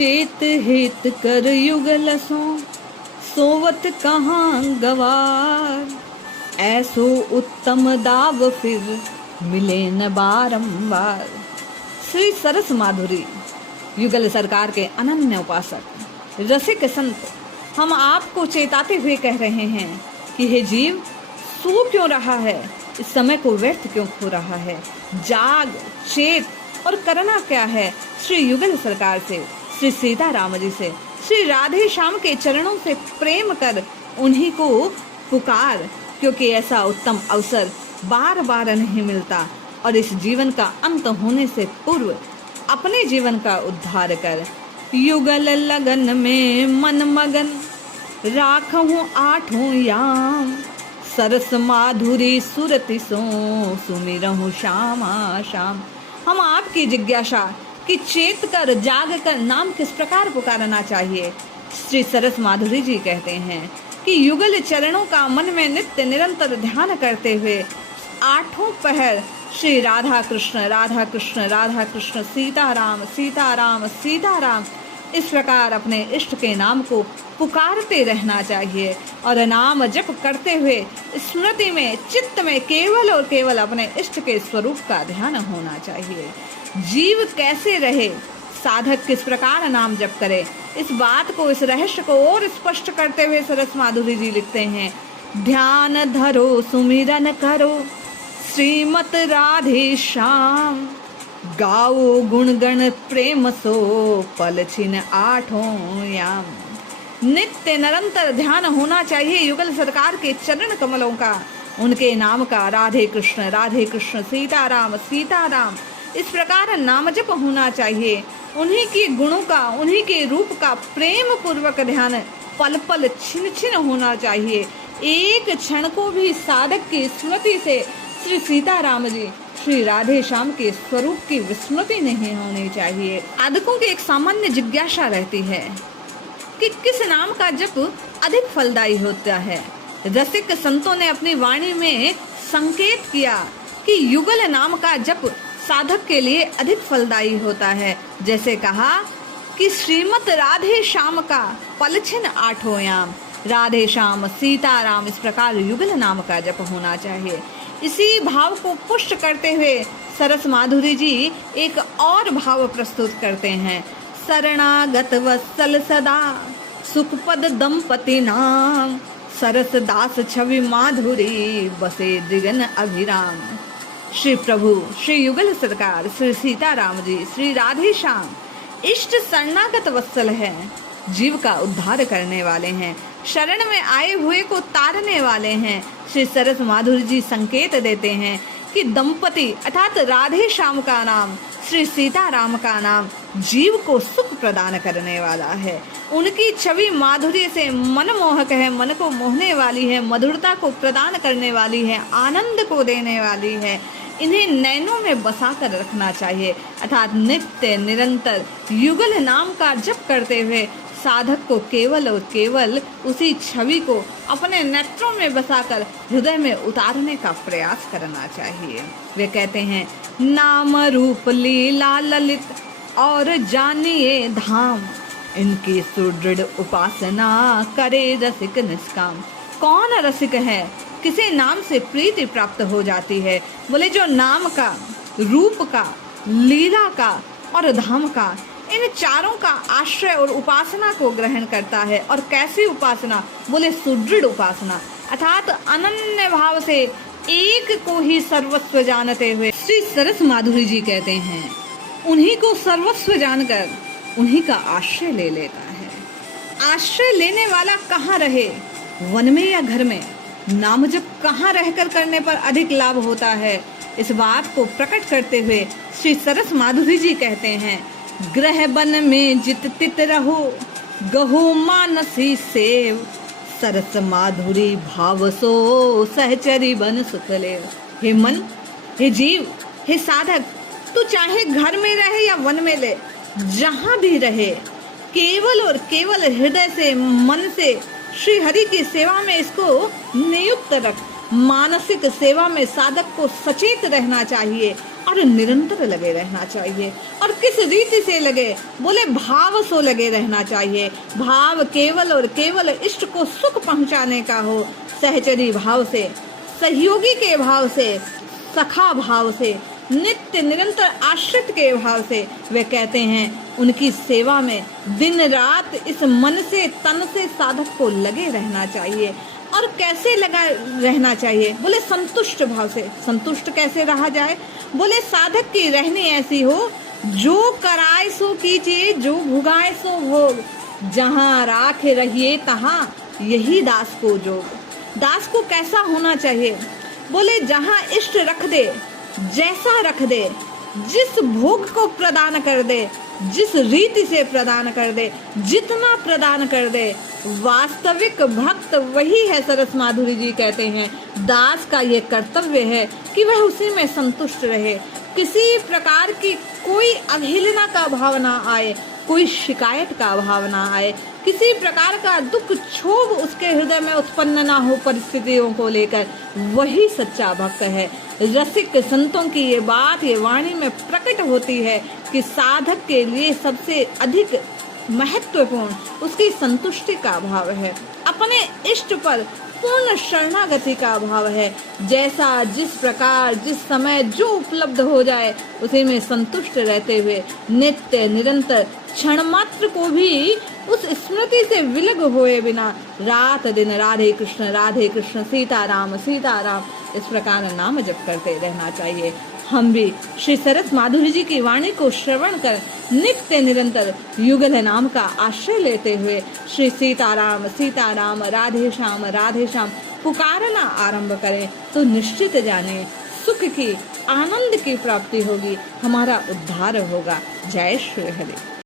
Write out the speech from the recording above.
चेत हेत कर युगल सोवत कहाँ गवार। ऐसो उत्तम दाव फिर मिले न बारंबार। श्री सरस माधुरी युगल सरकार के अनन्य उपासक रसिक संत, हम आपको चेताते हुए कह रहे हैं कि हे जीव, सो क्यों रहा है, इस समय को व्यर्थ क्यों खो रहा है। जाग, चेत और करना क्या है। श्री युगल सरकार से, श्री सीताराम जी से, श्री राधे श्याम के चरणों से प्रेम कर उन्हीं को पुकार, क्योंकि ऐसा उत्तम अवसर बार बार नहीं मिलता। और इस जीवन का अंत होने से पूर्व अपने जीवन का उद्धार कर। युगल लगन में मन मगन राखहूं आठों याम। सरस माधुरी सुरति सो सुमिरहूं श्यामा श्याम। हम आपकी जिज्ञासा कि चेत कर, जाग कर नाम किस प्रकार पुकारना चाहिए। श्री सरस माधुरी जी कहते हैं कि युगल चरणों का मन में नित्य निरंतर ध्यान करते हुए आठों पहर श्री राधा कृष्ण राधा कृष्ण राधा कृष्ण, सीताराम सीताराम सीताराम, इस प्रकार अपने इष्ट के नाम को पुकारते रहना चाहिए। और नाम जप करते हुए स्मृति में, चित्त में केवल और केवल अपने इष्ट के स्वरूप का ध्यान होना चाहिए। जीव कैसे रहे, साधक किस प्रकार नाम जप करे, इस बात को, इस रहस्य को और स्पष्ट करते हुए सरस माधुरी जी लिखते हैं। ध्यान धरो सुमिरन करो श्रीमत राधे श्याम। गाओ गुणगण प्रेम सो पल छिन आठों याम। नित्य निरंतर ध्यान होना चाहिए युगल सरकार के चरण कमलों का, उनके नाम का, राधे कृष्ण सीताराम सीताराम, इस प्रकार नाम जप होना चाहिए। उन्हीं के गुणों का, उन्हीं के रूप का प्रेम पूर्वक ध्यान पल पल छिन छिन होना चाहिए। एक क्षण को भी साधक की स्मृति से श्री सीताराम जी, श्री राधे श्याम के स्वरूप की विस्मृति नहीं होनी चाहिए। साधकों की एक सामान्य जिज्ञासा रहती है कि किस नाम का जप अधिक फलदायी होता है। रसिक संतों ने अपनी वाणी में संकेत किया कि युगल नाम का जप साधक के लिए अधिक फलदायी होता है। जैसे कहा कि श्रीमत राधे श्याम का पलछिन आठों याम, राधे श्याम सीताराम, इस प्रकार युगल नाम का जप होना चाहिए। इसी भाव को पुष्ट करते हुए सरस माधुरी जी एक और भाव प्रस्तुत करते हैं। शरणागत वत्सल सदा सुखपद दंपति नाम। सरस दास छवि माधुरी बसे दिगन अभिराम। श्री प्रभु, श्री युगल सरकार, श्री सीताराम जी, श्री राधे श्याम इष्ट शरणागत वत्सल है, जीव का उद्धार करने वाले हैं, शरण में आए हुए को तारने वाले हैं। श्री सरस माधुरी जी संकेत देते हैं कि दंपति अर्थात राधे श्याम का नाम, श्री सीताराम का नाम जीव को सुख प्रदान करने वाला है। उनकी छवि माधुर्य से मनमोहक है, मन को मोहने वाली है, मधुरता को प्रदान करने वाली है, आनंद को देने वाली है। इन्हें नैनों में बसा कर रखना चाहिए, अर्थात नित्य निरंतर युगल नाम का जप करते हुए साधक को केवल और केवल उसी छवि को अपने नेत्रों में बसाकर हृदय में उतारने का प्रयास करना चाहिए। वे कहते हैं, नाम रूप लीला ललित और जानिए धाम। इनकी सुदृढ़ उपासना करे रसिक निष्काम। कौन रसिक है, किसे नाम से प्रीति प्राप्त हो जाती है? बोले जो नाम का, रूप का, लीला का और धाम का, इन चारों का आश्रय और उपासना को ग्रहण करता है। और कैसी उपासना? बोले सुदृढ़ उपासना, अर्थात अनन्य भाव से एक को ही सर्वस्व जानते हुए। श्री सरस माधुरी जी कहते हैं, उन्हीं को सर्वस्व जानकर उन्हीं का आश्रय ले लेता है। आश्रय लेने वाला कहाँ रहे, वन में या घर में? नाम जप कहाँ रहकर करने पर अधिक लाभ होता है? इस बात को प्रकट करते हुए श्री सरस माधुरी जी कहते हैं, ग्रह बन में जित तित रहो, गहो मानसी सेव। सरस माधुरी भाव सो सहचरी बन सुख लेव। हे मन, हे जीव, हे साधक, तू चाहे घर में रहे या वन में ले, जहाँ भी रहे, केवल और केवल हृदय से, मन से श्री हरि की सेवा में इसको नियुक्त रख। मानसिक सेवा में साधक को सचेत रहना चाहिए और निरंतर लगे रहना चाहिए। और किस रीति से लगे? बोले भाव से लगे रहना चाहिए। भाव केवल और केवल इष्ट को सुख पहुंचाने का हो, सहचरी भाव से, सहयोगी के भाव से, सखा भाव से, नित्य निरंतर आश्रित के भाव से। वे कहते हैं उनकी सेवा में दिन रात इस मन से तन से साधक को लगे रहना चाहिए। और कैसे लगा रहना चाहिए? बोले संतुष्ट भाव से। संतुष्ट कैसे रहा जाए? बोले साधक की रहनी ऐसी हो, जो कराए सो कीजिए, जो भुगाए सो भोग, जहाँ राख रहिए तहाँ यही दास को जोग। दास को कैसा होना चाहिए? बोले जहाँ इष्ट रख दे, जैसा रख दे, जिस भोग को प्रदान कर दे, जिस रीति से प्रदान कर दे, जितना प्रदान कर दे, वास्तविक भक्त वही है। सरस माधुरी जी कहते हैं दास का ये कर्तव्य है कि वह उसी में संतुष्ट रहे। किसी प्रकार की कोई अवहेलना का भाव ना आए, कोई शिकायत का भाव ना आए, किसी प्रकार का दुख क्षोभ उसके हृदय में उत्पन्न ना हो परिस्थितियों को लेकर। वही सच्चा भक्त है। रसिक संतों की ये बात, ये वाणी में प्रकट होती है कि साधक के लिए सबसे अधिक महत्वपूर्ण उसकी संतुष्टि का भाव है, अपने इष्ट पर पूर्ण शरणागति का भाव है। जैसा जिस प्रकार जिस समय जो उपलब्ध हो जाए उसी में संतुष्ट रहते हुए नित्य निरंतर क्षण मात्र को भी उस स्मृति से विलग हुए बिना रात दिन राधे कृष्ण सीताराम सीताराम इस प्रकार नाम जप करते रहना चाहिए। हम भी श्री सरस माधुरी जी की वाणी को श्रवण कर नित्य निरंतर युगल नाम का आश्रय लेते हुए श्री सीताराम सीताराम राधे श्याम पुकारना आरंभ करें तो निश्चित जाने सुख की आनंद की प्राप्ति होगी, हमारा उद्धार होगा। जय श्री हरि।